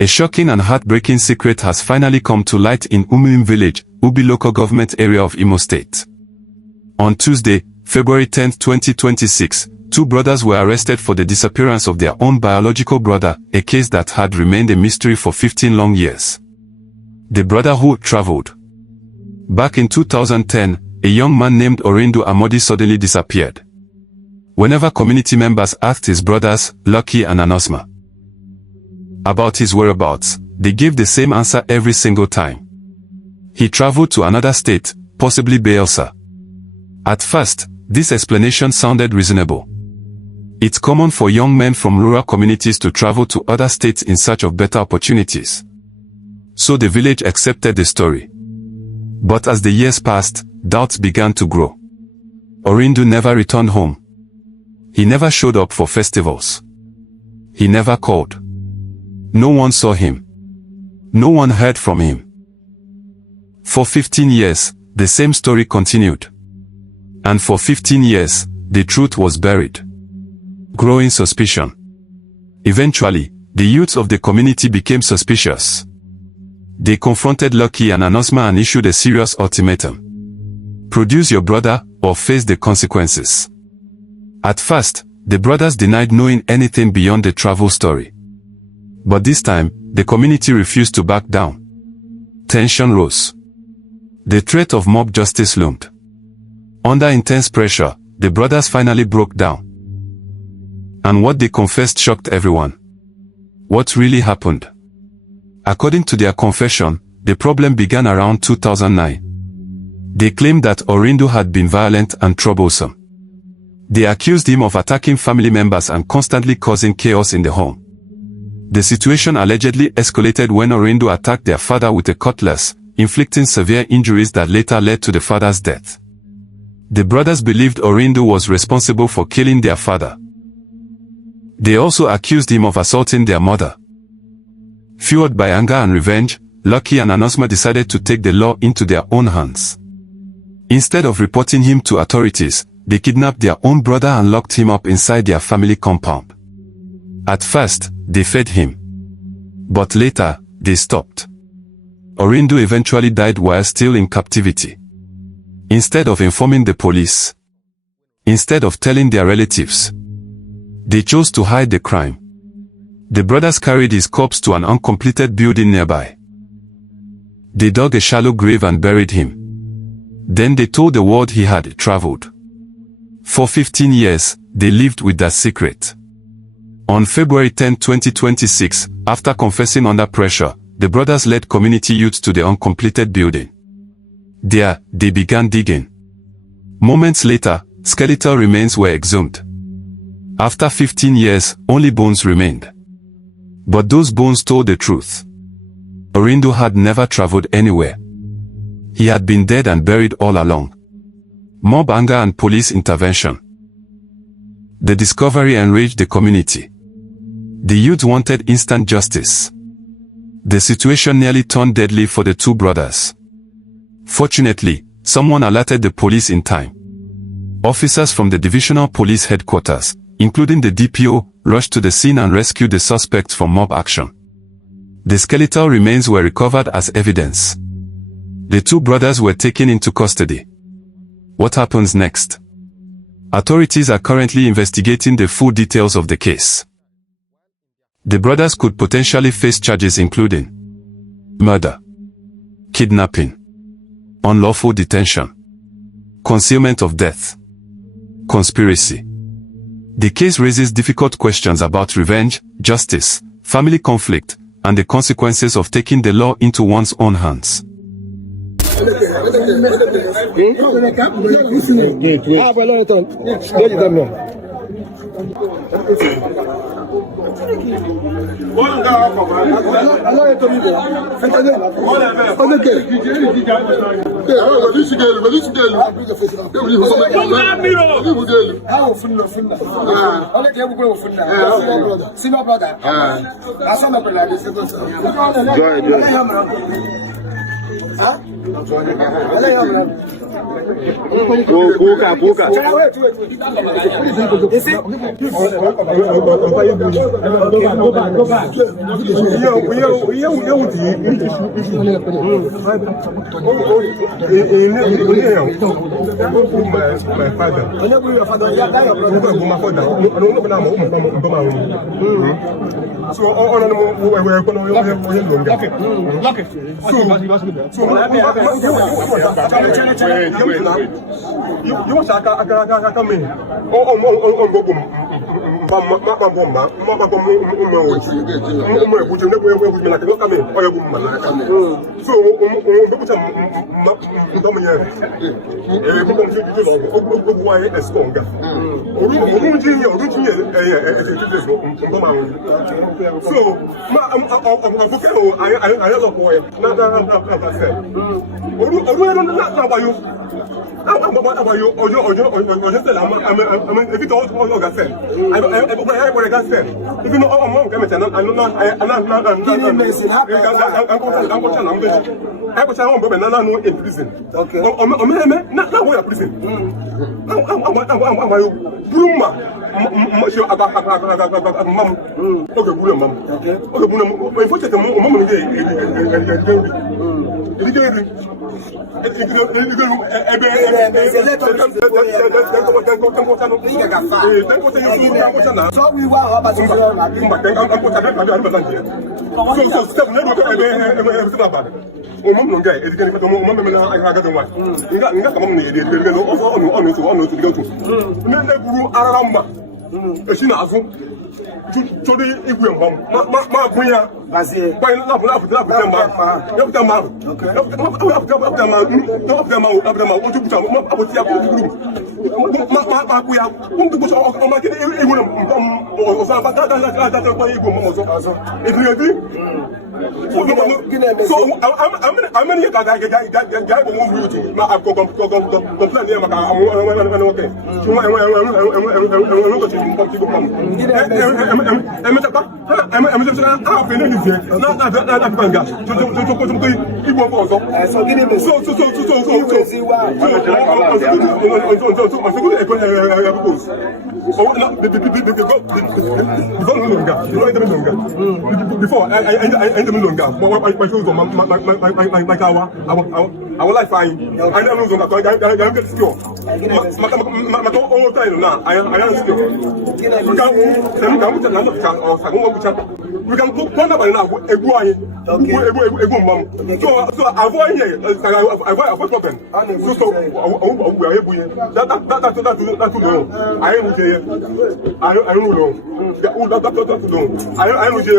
A shocking and heartbreaking secret has finally come to light in Umuim village, Ubi local government area of Imo State. On Tuesday, February 10, 2026, two brothers were arrested for the disappearance of their own biological brother, a case that had remained a mystery for 15 long years. The brother who traveled. Back in 2010, a young man named Orindu suddenly disappeared. Whenever community members asked his brothers, Lucky and Anuzma, about his whereabouts, they gave the same answer every single time. He traveled to another state, possibly Bayelsa. At first, this explanation sounded reasonable. It's common for young men from rural communities to travel to other states in search of better opportunities. So the village accepted the story. But as the years passed, doubts began to grow. Orindu never returned home. He never showed up for festivals. He never called. No one saw him. No one heard from him. For 15 years, the same story continued. And for 15 years, the truth was buried. Growing suspicion. Eventually, the youths of the community became suspicious. They confronted Lucky and Anuzma and issued a serious ultimatum. Produce your brother, or face the consequences. At first, the brothers denied knowing anything beyond the travel story. But this time, the community refused to back down. Tension rose. The threat of mob justice loomed. Under intense pressure, the brothers finally broke down. And what they confessed shocked everyone. What really happened? According to their confession, the problem began around 2009. They claimed that Orindu had been violent and troublesome. They accused him of attacking family members and constantly causing chaos in the home. The situation allegedly escalated when Orindu attacked their father with a cutlass, inflicting severe injuries that later led to the father's death. The brothers believed Orindu was responsible for killing their father. They also accused him of assaulting their mother. Fueled by anger and revenge, Lucky and Anuzma decided to take the law into their own hands. Instead of reporting him to authorities, they kidnapped their own brother and locked him up inside their family compound. At first, they fed him. But later, they stopped. Orindu eventually died while still in captivity. Instead of informing the police, instead of telling their relatives, they chose to hide the crime. The brothers carried his corpse to an uncompleted building nearby. They dug a shallow grave and buried him. Then they told the world he had traveled. For 15 years, they lived with that secret. On February 10, 2026, after confessing under pressure, the brothers led community youths to the uncompleted building. There, they began digging. Moments later, skeletal remains were exhumed. After 15 years, only bones remained. But those bones told the truth. Orindu had never traveled anywhere. He had been dead and buried all along. Mob anger and police intervention. The discovery enraged the community. The youth wanted instant justice. The situation nearly turned deadly for the two brothers. Fortunately, someone alerted the police in time. Officers from the divisional police headquarters, including the DPO, rushed to the scene and rescued the suspects from mob action. The skeletal remains were recovered as evidence. The two brothers were taken into custody. What happens next? Authorities are currently investigating the full details of the case. The brothers could potentially face charges including murder, kidnapping, unlawful detention, concealment of death, conspiracy. The case raises difficult questions about revenge, justice, family conflict, and the consequences of taking the law into one's own hands. in prison. Okay. Not where prison. Our life fine. I never lose on that. I don't get skill. We can go corner by now. So avoid here. Avoid problem. So we are able. That's I am here. I don't know. I don't now, I wish I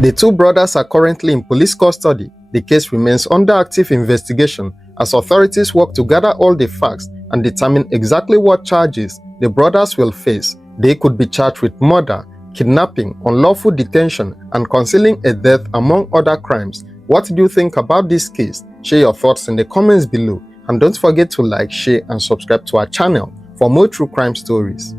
The two brothers are currently in police custody. The case remains under active investigation as authorities work to gather all the facts and determine exactly what charges the brothers will face They could be charged with murder, kidnapping, unlawful detention, and concealing a death, among other crimes. What do you think about this case? Share your thoughts in the comments below, and don't forget to like, share, and subscribe to our channel for more true crime stories.